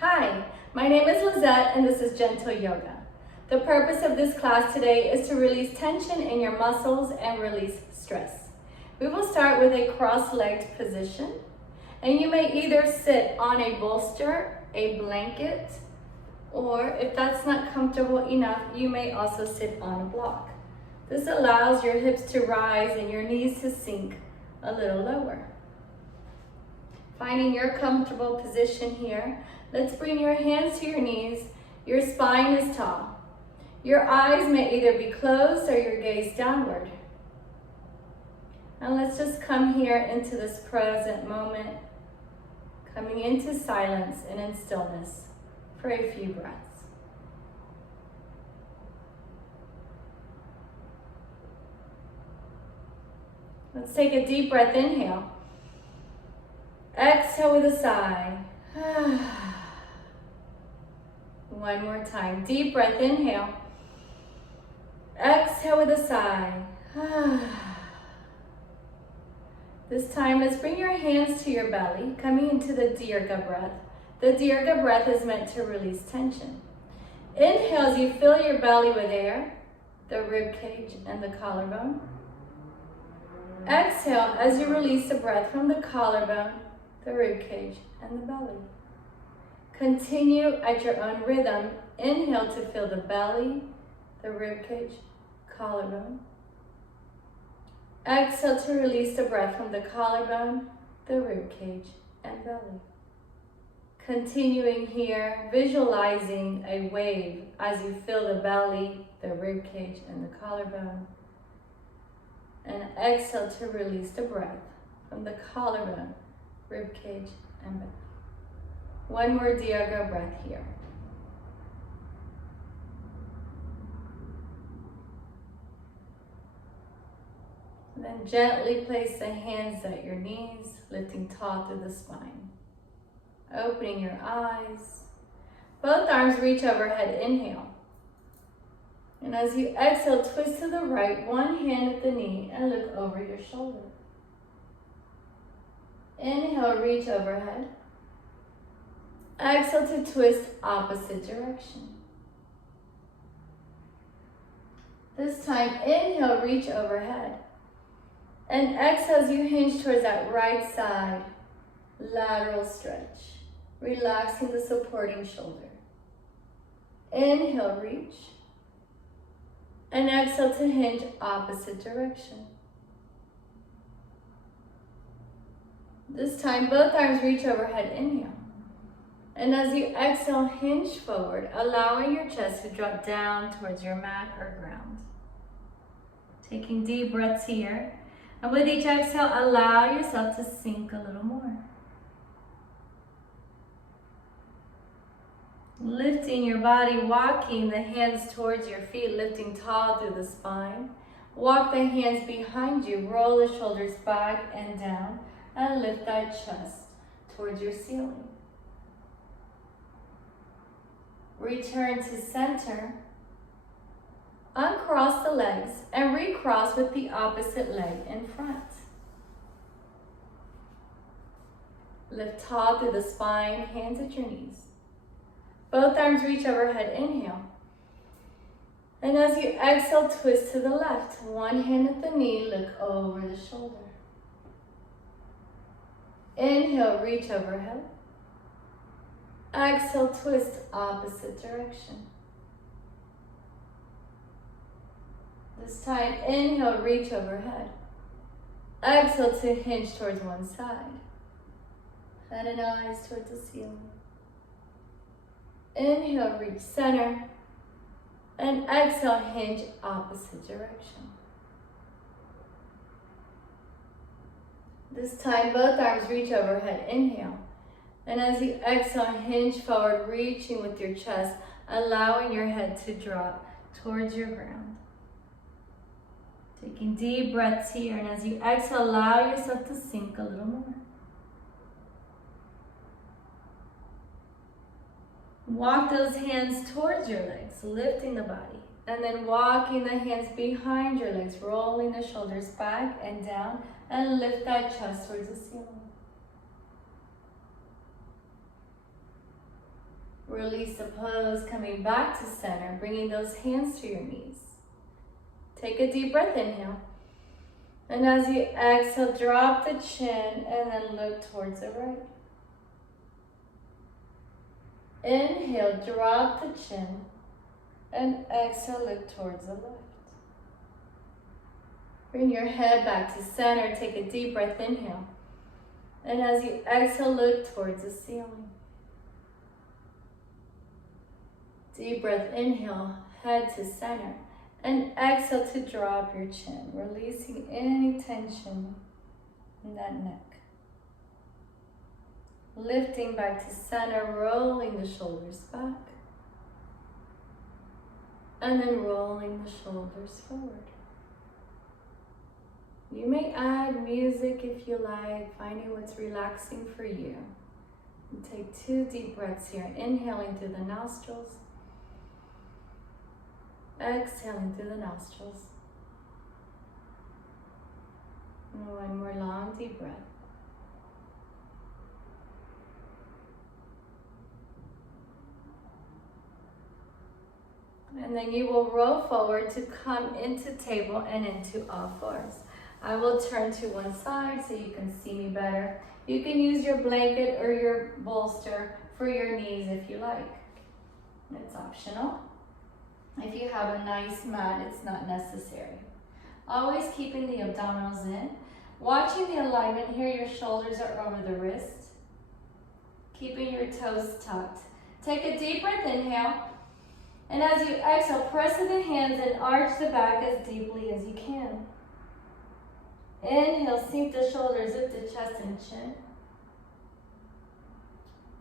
Hi, my name is Lizette and this is Gentle Yoga. The purpose of this class today is to release tension in your muscles and release stress. We will start with a cross-legged position, and you may either sit on a bolster, a blanket, or if that's not comfortable enough, you may also sit on a block. This allows your hips to rise and your knees to sink a little lower. Finding your comfortable position here, let's bring your hands to your knees. Your spine is tall. Your eyes may either be closed or your gaze downward. And let's just come here into this present moment, coming into silence and in stillness for a few breaths. Let's take a deep breath, inhale. Exhale with a sigh. One more time. Deep breath, inhale. Exhale with a sigh. This time, let's bring your hands to your belly, coming into the Dirga breath. The Dirga breath is meant to release tension. Inhale as you fill your belly with air, the rib cage and the collarbone. Exhale as you release the breath from the collarbone, the rib cage, and the belly. Continue at your own rhythm. Inhale to fill the belly, the rib cage, collarbone. Exhale to release the breath from the collarbone, the rib cage, and belly. Continuing here, visualizing a wave as you fill the belly, the rib cage, and the collarbone. And exhale to release the breath from the collarbone, rib cage, and belly. One more Dirga breath here. Then gently place the hands at your knees, lifting tall through the spine. Opening your eyes. Both arms reach overhead, inhale. And as you exhale, twist to the right, one hand at the knee and look over your shoulder. Inhale, reach overhead. Exhale to twist opposite direction. This time, inhale, reach overhead. And exhale as you hinge towards that right side, lateral stretch, relaxing the supporting shoulder. Inhale, reach. And exhale to hinge opposite direction. This time, both arms reach overhead, inhale. And as you exhale, hinge forward, allowing your chest to drop down towards your mat or ground. Taking deep breaths here. And with each exhale, allow yourself to sink a little more. Lifting your body, walking the hands towards your feet, lifting tall through the spine. Walk the hands behind you, roll the shoulders back and down, and lift that chest towards your ceiling. Return to center. Uncross the legs and recross with the opposite leg in front. Lift tall through the spine, hands at your knees. Both arms reach overhead, inhale. And as you exhale, twist to the left. One hand at the knee, look over the shoulder. Inhale, reach overhead. Exhale, twist opposite direction. This time, inhale, reach overhead. Exhale to hinge towards one side. Head and eyes towards the ceiling. Inhale, reach center. And exhale, hinge opposite direction. This time, both arms reach overhead. Inhale. And as you exhale, hinge forward, reaching with your chest, allowing your head to drop towards your ground. Taking deep breaths here, and as you exhale, allow yourself to sink a little more. Walk those hands towards your legs, lifting the body, and then walking the hands behind your legs, rolling the shoulders back and down, and lift that chest towards the ceiling. Release the pose, coming back to center, bringing those hands to your knees. Take a deep breath, inhale. And as you exhale, drop the chin and then look towards the right. Inhale, drop the chin, and exhale, look towards the left. Bring your head back to center, take a deep breath, inhale. And as you exhale, look towards the ceiling. Deep breath, inhale, head to center. And exhale to drop your chin, releasing any tension in that neck. Lifting back to center, rolling the shoulders back. And then rolling the shoulders forward. You may add music if you like, finding what's relaxing for you. And take 2 deep breaths here, inhaling through the nostrils. Exhaling through the nostrils. And 1 more long deep breath. And then you will roll forward to come into table and into all fours. I will turn to one side so you can see me better. You can use your blanket or your bolster for your knees if you like. It's optional. If you have a nice mat, it's not necessary. Always keeping the abdominals in. Watching the alignment here, your shoulders are over the wrist. Keeping your toes tucked. Take a deep breath, inhale. And as you exhale, press in the hands and arch the back as deeply as you can. Inhale, sink the shoulders, lift the chest and chin.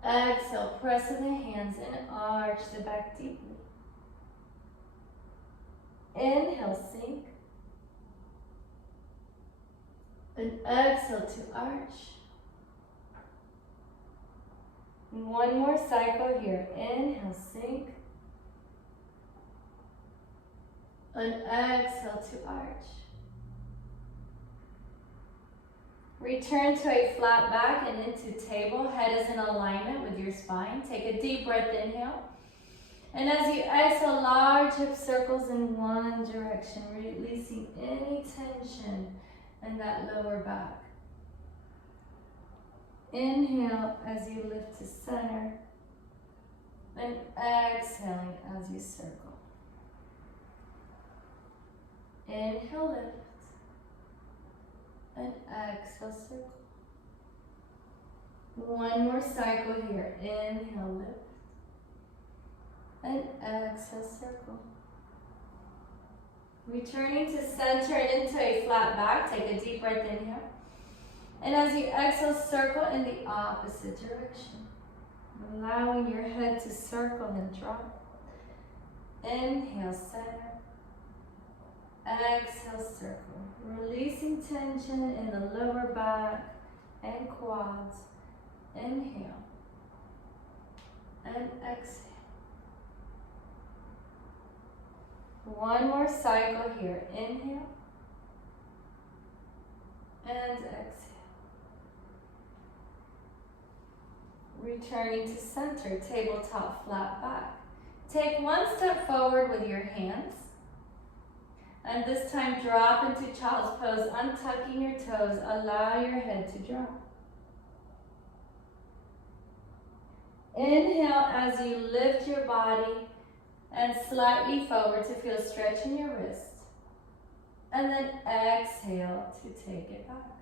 Exhale, press in the hands and arch the back deeply. Inhale, sink. And exhale to arch. And 1 more cycle here. Inhale, sink. And exhale to arch. Return to a flat back and into table. Head is in alignment with your spine. Take a deep breath, inhale. And as you exhale, large hip circles in one direction, releasing any tension in that lower back. Inhale as you lift to center, and exhaling as you circle. Inhale, lift, and exhale, circle. 1 more cycle here. Inhale, lift. And exhale, circle. Returning to center into a flat back. Take a deep breath, inhale. And as you exhale, circle in the opposite direction. Allowing your head to circle and drop. Inhale, center. Exhale, circle. Releasing tension in the lower back and quads. Inhale. And exhale. 1 more cycle here. Inhale. And exhale. Returning to center, tabletop flat back. Take 1 step forward with your hands. And this time drop into child's pose, untucking your toes. Allow your head to drop. Inhale as you lift your body and slightly forward to feel stretch in your wrist. And then exhale to take it back.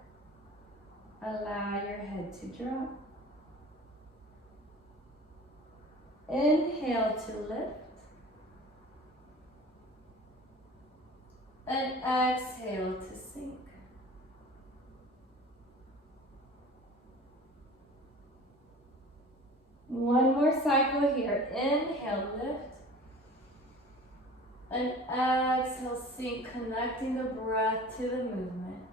Allow your head to drop. Inhale to lift. And exhale to sink. One more cycle here. Inhale, lift. And exhale, sink, connecting the breath to the movement.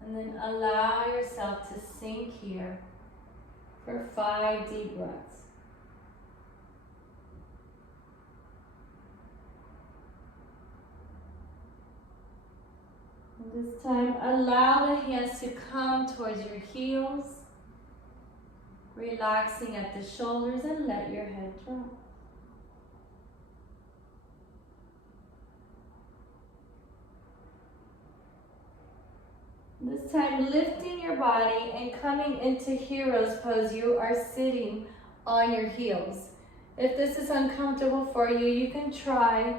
And then allow yourself to sink here for 5 deep breaths. And this time, allow the hands to come towards your heels. Relaxing at the shoulders and let your head drop. This time, lifting your body and coming into hero's pose. You are sitting on your heels. If this is uncomfortable for you, you can try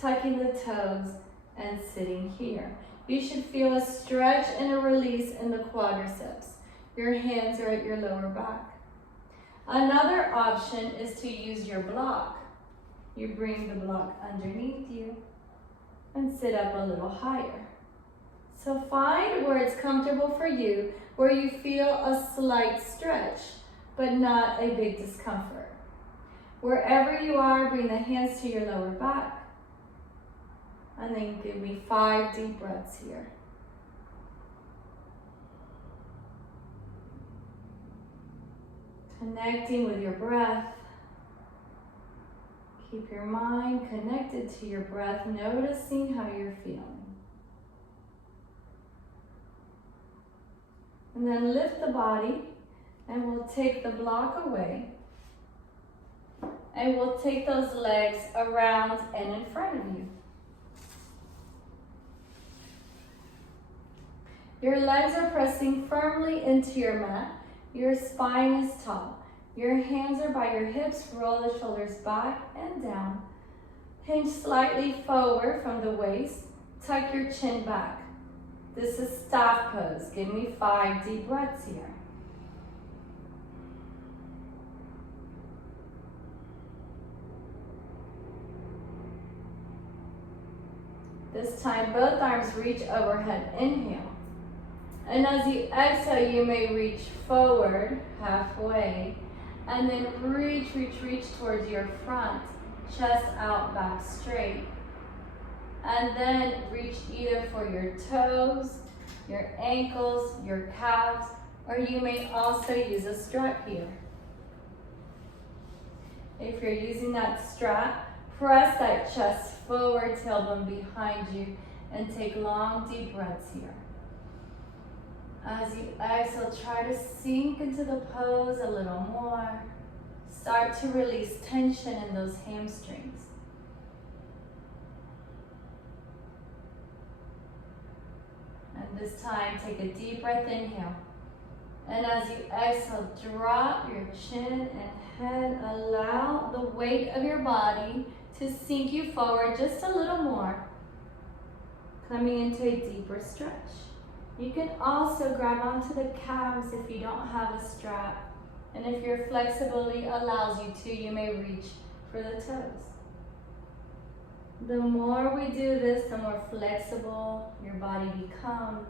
tucking the toes and sitting here. You should feel a stretch and a release in the quadriceps. Your hands are at your lower back. Another option is to use your block. You bring the block underneath you and sit up a little higher. So find where it's comfortable for you, where you feel a slight stretch, but not a big discomfort. Wherever you are, bring the hands to your lower back. And then give me 5 deep breaths here. Connecting with your breath. Keep your mind connected to your breath, noticing how you're feeling. And then lift the body, and we'll take the block away. And we'll take those legs around and in front of you. Your legs are pressing firmly into your mat. Your spine is tall. Your hands are by your hips. Roll the shoulders back and down. Hinge slightly forward from the waist. Tuck your chin back. This is staff pose. Give me 5 deep breaths here. This time, both arms reach overhead. Inhale. And as you exhale, you may reach forward halfway. And then reach towards your front. Chest out, back straight. And then reach either for your toes, your ankles, your calves, or you may also use a strap here. If you're using that strap, press that chest forward, tailbone behind you, and take long, deep breaths here. As you exhale, try to sink into the pose a little more. Start to release tension in those hamstrings. And this time, take a deep breath, inhale. And as you exhale, drop your chin and head. Allow the weight of your body to sink you forward just a little more. Coming into a deeper stretch. You can also grab onto the calves if you don't have a strap. And if your flexibility allows you to, you may reach for the toes. The more we do this, the more flexible your body becomes,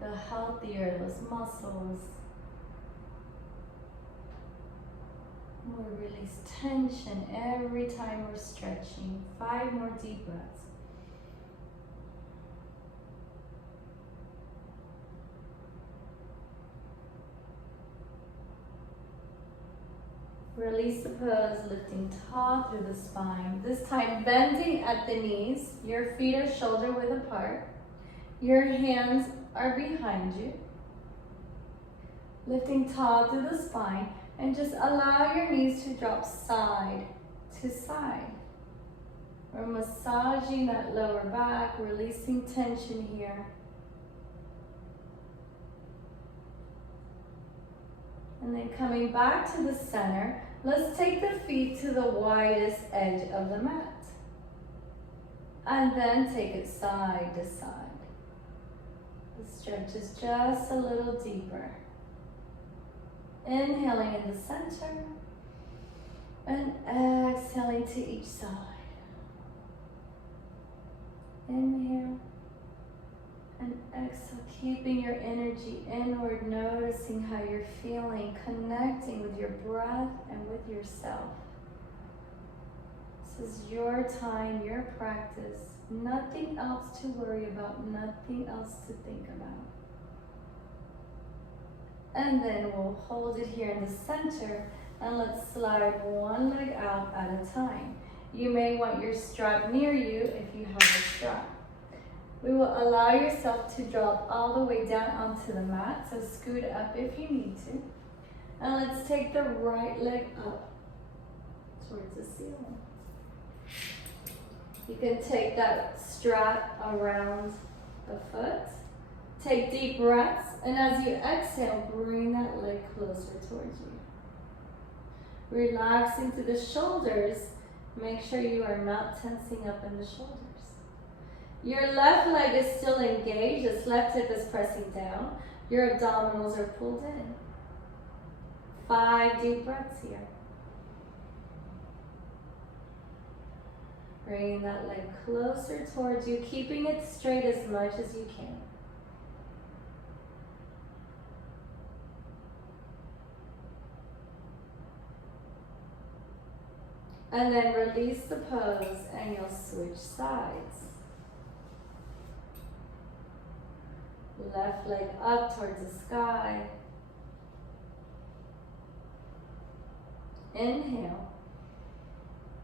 the healthier those muscles. We release tension every time we're stretching. 5 more deep breaths. Release the pose, lifting tall through the spine. This time, bending at the knees. Your feet are shoulder width apart. Your hands are behind you. Lifting tall through the spine, and just allow your knees to drop side to side. We're massaging that lower back, releasing tension here. And then coming back to the center, let's take the feet to the widest edge of the mat. And then take it side to side. The stretch is just a little deeper. Inhaling in the center and exhaling to each side. Inhale and exhale, keeping your energy inward, noticing how you're feeling, connecting with your breath and with yourself. This is your time, your practice. Nothing else to worry about, nothing else to think about. And then we'll hold it here in the center, and let's slide one leg out at a time. You may want your strap near you if you have a strap. We will allow yourself to drop all the way down onto the mat, so scoot up if you need to. And let's take the right leg up towards the ceiling. You can take that strap around the foot. Take deep breaths, and as you exhale, bring that leg closer towards you. Relax into the shoulders. Make sure you are not tensing up in the shoulders. Your left leg is still engaged. This left hip is pressing down. Your abdominals are pulled in. 5 deep breaths here. Bringing that leg closer towards you, keeping it straight as much as you can. And then release the pose and you'll switch sides. Left leg up towards the sky. Inhale.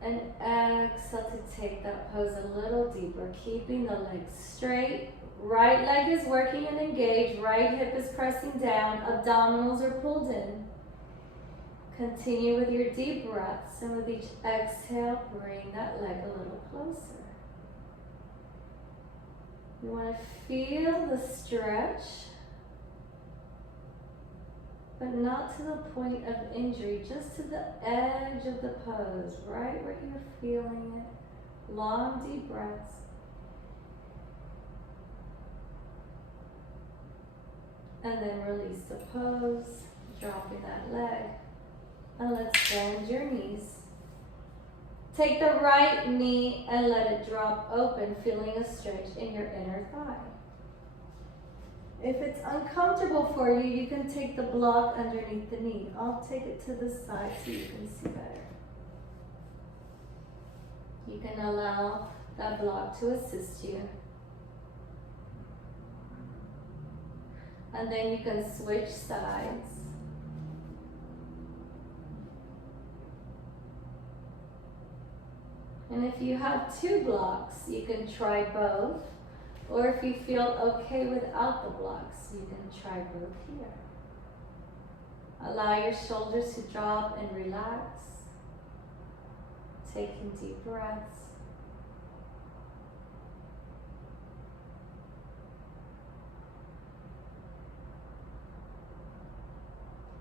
And exhale to take that pose a little deeper, keeping the legs straight. Right leg is working and engaged. Right hip is pressing down. Abdominals are pulled in. Continue with your deep breaths, and with each exhale, bring that leg a little closer. You want to feel the stretch, but not to the point of injury, just to the edge of the pose, right where you're feeling it. Long, deep breaths. And then release the pose, dropping that leg. And let's bend your knees. Take the right knee and let it drop open, feeling a stretch in your inner thigh. If it's uncomfortable for you, you can take the block underneath the knee. I'll take it to the side so you can see better. You can allow that block to assist you. And then you can switch sides. And if you have 2 blocks, you can try both. Or if you feel okay without the blocks, you can try both here. Allow your shoulders to drop and relax. Taking deep breaths.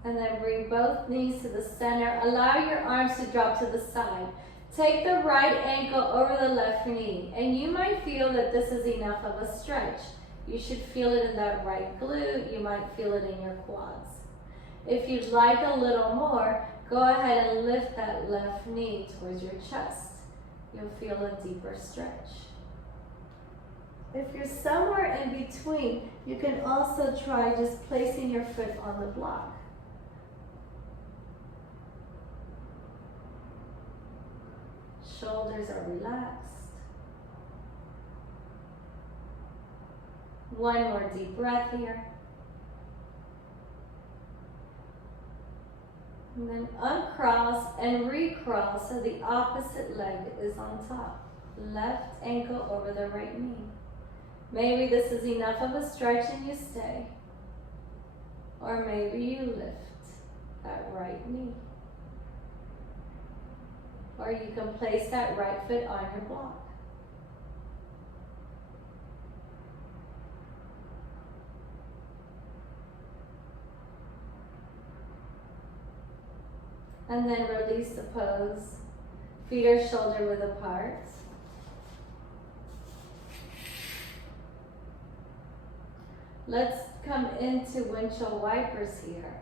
And then bring both knees to the center. Allow your arms to drop to the side. Take the right ankle over the left knee, and you might feel that this is enough of a stretch. You should feel it in that right glute. You might feel it in your quads. If you'd like a little more, go ahead and lift that left knee towards your chest. You'll feel a deeper stretch. If you're somewhere in between, you can also try just placing your foot on the block. Shoulders are relaxed. One more deep breath here. And then uncross and recross so the opposite leg is on top. Left ankle over the right knee. Maybe this is enough of a stretch and you stay. Or maybe you lift that right knee. Or you can place that right foot on your block. And then release the pose. Feet are shoulder width apart. Let's come into windshield wipers here.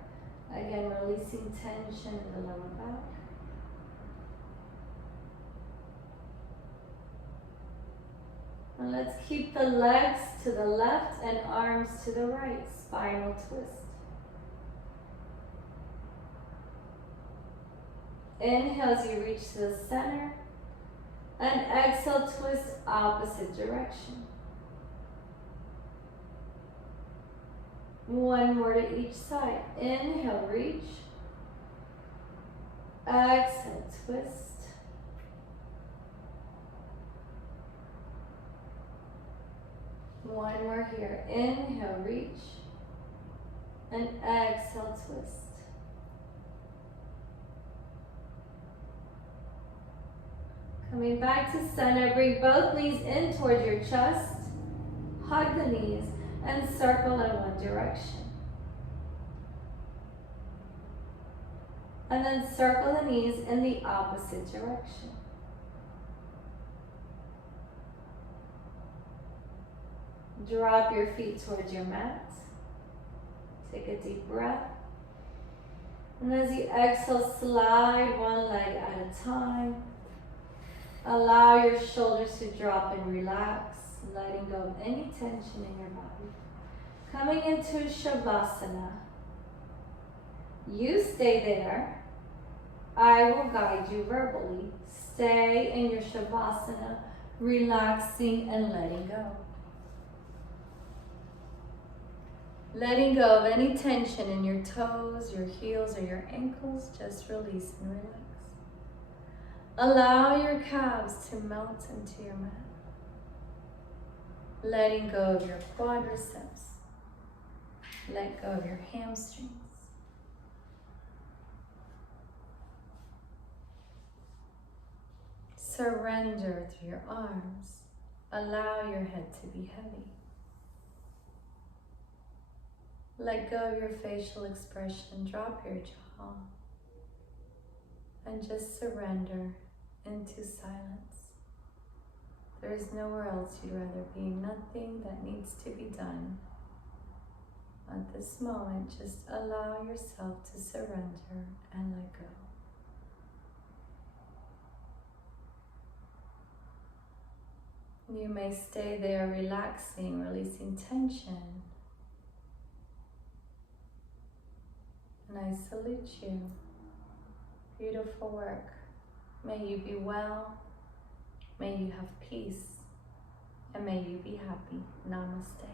Again, releasing tension in the lower back. And let's keep the legs to the left and arms to the right. Spinal twist. Inhale as you reach to the center. And exhale, twist opposite direction. One more to each side. Inhale, reach. Exhale, twist. One more here. Inhale, reach. And exhale, twist. Coming back to center, bring both knees in toward your chest. Hug the knees and circle in one direction. And then circle the knees in the opposite direction. Drop your feet towards your mat. Take a deep breath. And as you exhale, slide one leg at a time. Allow your shoulders to drop and relax, letting go of any tension in your body. Coming into Shavasana. You stay there. I will guide you verbally. Stay in your Shavasana, relaxing and letting go. Letting go of any tension in your toes, your heels, or your ankles. Just release and relax. Allow your calves to melt into your mat. Letting go of your quadriceps. Let go of your hamstrings. Surrender through your arms. Allow your head to be heavy. Let go of your facial expression, drop your jaw, and just surrender into silence. There is nowhere else you'd rather be, nothing that needs to be done. At this moment, just allow yourself to surrender and let go. You may stay there relaxing, releasing tension. And I salute you. Beautiful work. May you be well. May you have peace. And may you be happy. Namaste.